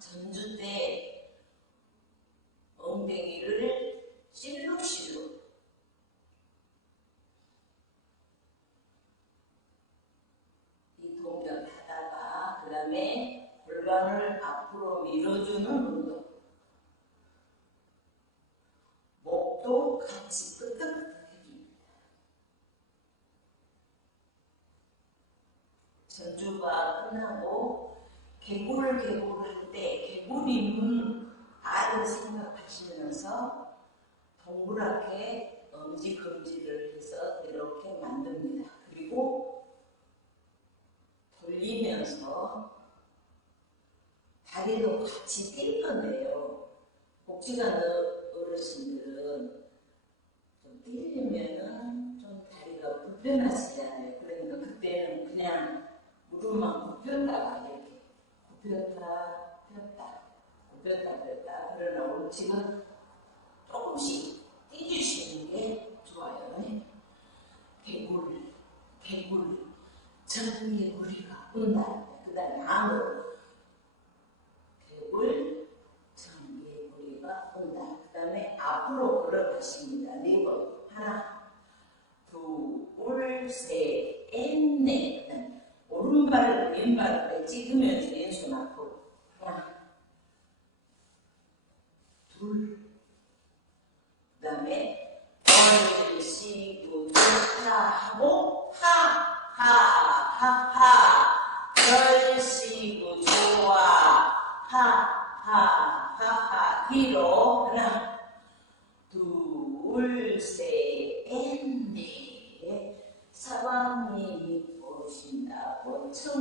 전주 때 엉덩이를 실룩실룩 이 동작 하다가 그 다음에 골반을 앞으로 밀어주는 운동 목도 같이 끄덕끄덕 해줍니다. 전주가 끝나고 개구를 개구를 때 개구리 눈 알을 생각하시면서 동그랗게 엄지 검지를 해서 이렇게 만듭니다. 그리고 돌리면서 다리도 같이 뛸 건데요. 복지가 너 어르신들은 좀 뛰려면은 좀 다리가 불편하시잖아요. 그러니까 그때는 그냥 무릎만 굽혔다가 이렇게 굽혔다 폈다 굽혔다 폈다 그러나 오늘 지금 조금씩 뛰주시는 게 좋아요. 네? 개굴 개굴 전개구리가 온다. 그 다음에 암으로 개굴 전개구리가 온다. 그 다음에 앞으로 걸어가십니다. 네 번. 하나, 둘, 셋, 넷. 오른발, 왼발을 찍으면서 왼손 앞으로.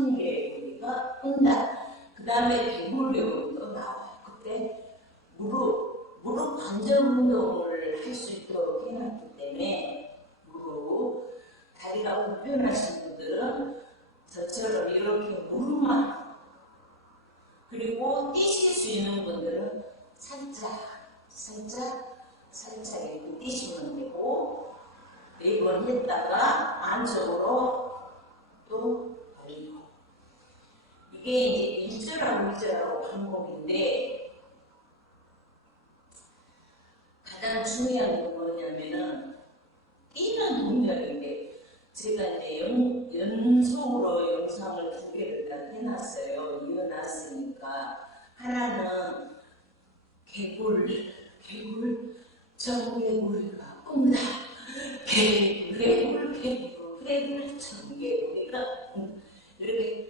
청개구리가 온다. 그 다음에 개굴려도 나와요. 그때 무릎, 무릎 관절 운동을 할 수 있도록 해놨기 때문에 무릎, 다리가 불편하신 분들은 저처럼 이렇게 무릎만 그리고 뛰실 수 있는 분들은 살짝, 살짝, 살짝 이렇게 뛰시면 되고 네 번 했다가 안쪽으로 또 이게 이제 1절하고 2절하고 반복인데 가장 중요한 게 뭐냐면은 뛰는 동작인데 제가 이제 연, 연속으로 영상을 두 개를 다 해놨어요. 이어놨으니까 하나는 개굴, 개굴, 정개구리가 온다. 개굴, 개굴, 개굴, 개굴, 정개구리가 온다. 이렇게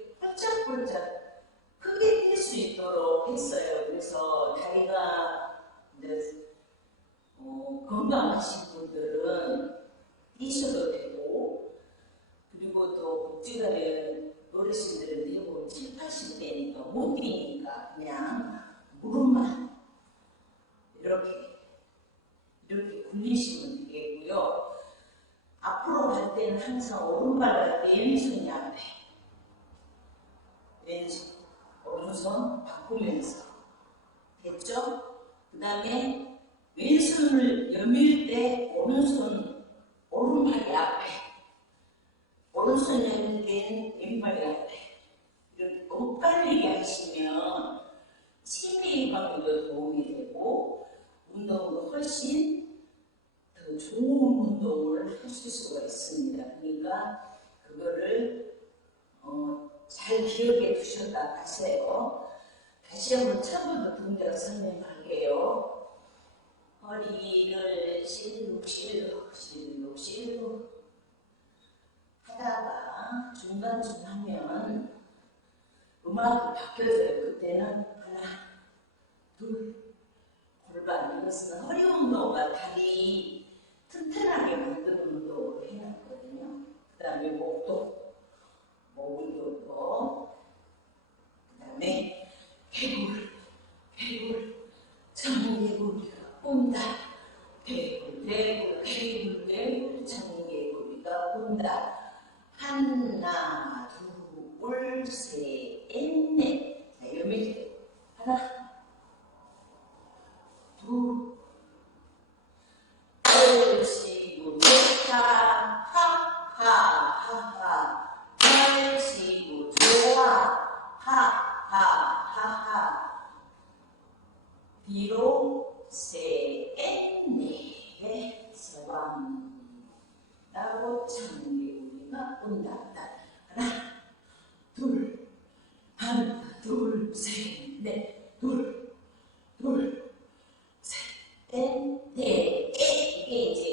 굴리시면 되겠고요. 앞으로 갈 때는 항상 오른발 갈때 왼손이 앞에 왼손 오른손 바꾸면서 됐죠? 그 다음에 왼손을 여밀 때 오른손 오른발이 앞에 오른손 여밀 때는 왼발이 앞에 이렇게 엇갈리게 하시면 치매 예방에도 도움이 되고 운동도 훨씬 더 좋은 운동을 하실 수가 있습니다. 그러니까 그거를 어, 잘 기억해 두셨다 하세요. 다시 한번 처음부터 동작 설명할게요. 허리를 실룩실룩 실룩실룩 하다가 중간쯤 하면 음악이 바뀌어져요. 그때는 하나, 둘, 골반 이것은 허리 운동과 다리 튼튼하게 만드는 운동을 해놨거든요. 그 다음에 목도 목을 돌고 그 다음에 개굴 개굴 청개구리가 온다. 개굴 개굴 개굴 개굴 청개구리가 온다. 하나 둘 셋 넷. 자 여기 하나 하하하하 비로 세개 네개 서방다고 창리우리가 온답다 하나 둘 하나 둘셋넷둘둘셋넷 이게 이제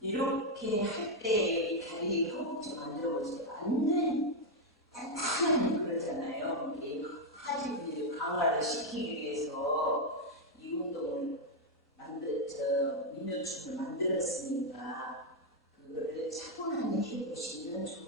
이렇게 할 때 다리 허벅지 만들어보지 않는 딱딱한 그러잖아요. 이게 하지를 강화를 시키기 위해서 이 운동을 만들, 저, 민요춤을 만들었으니까 그거를 차분하게 해보시면 좋겠습니다.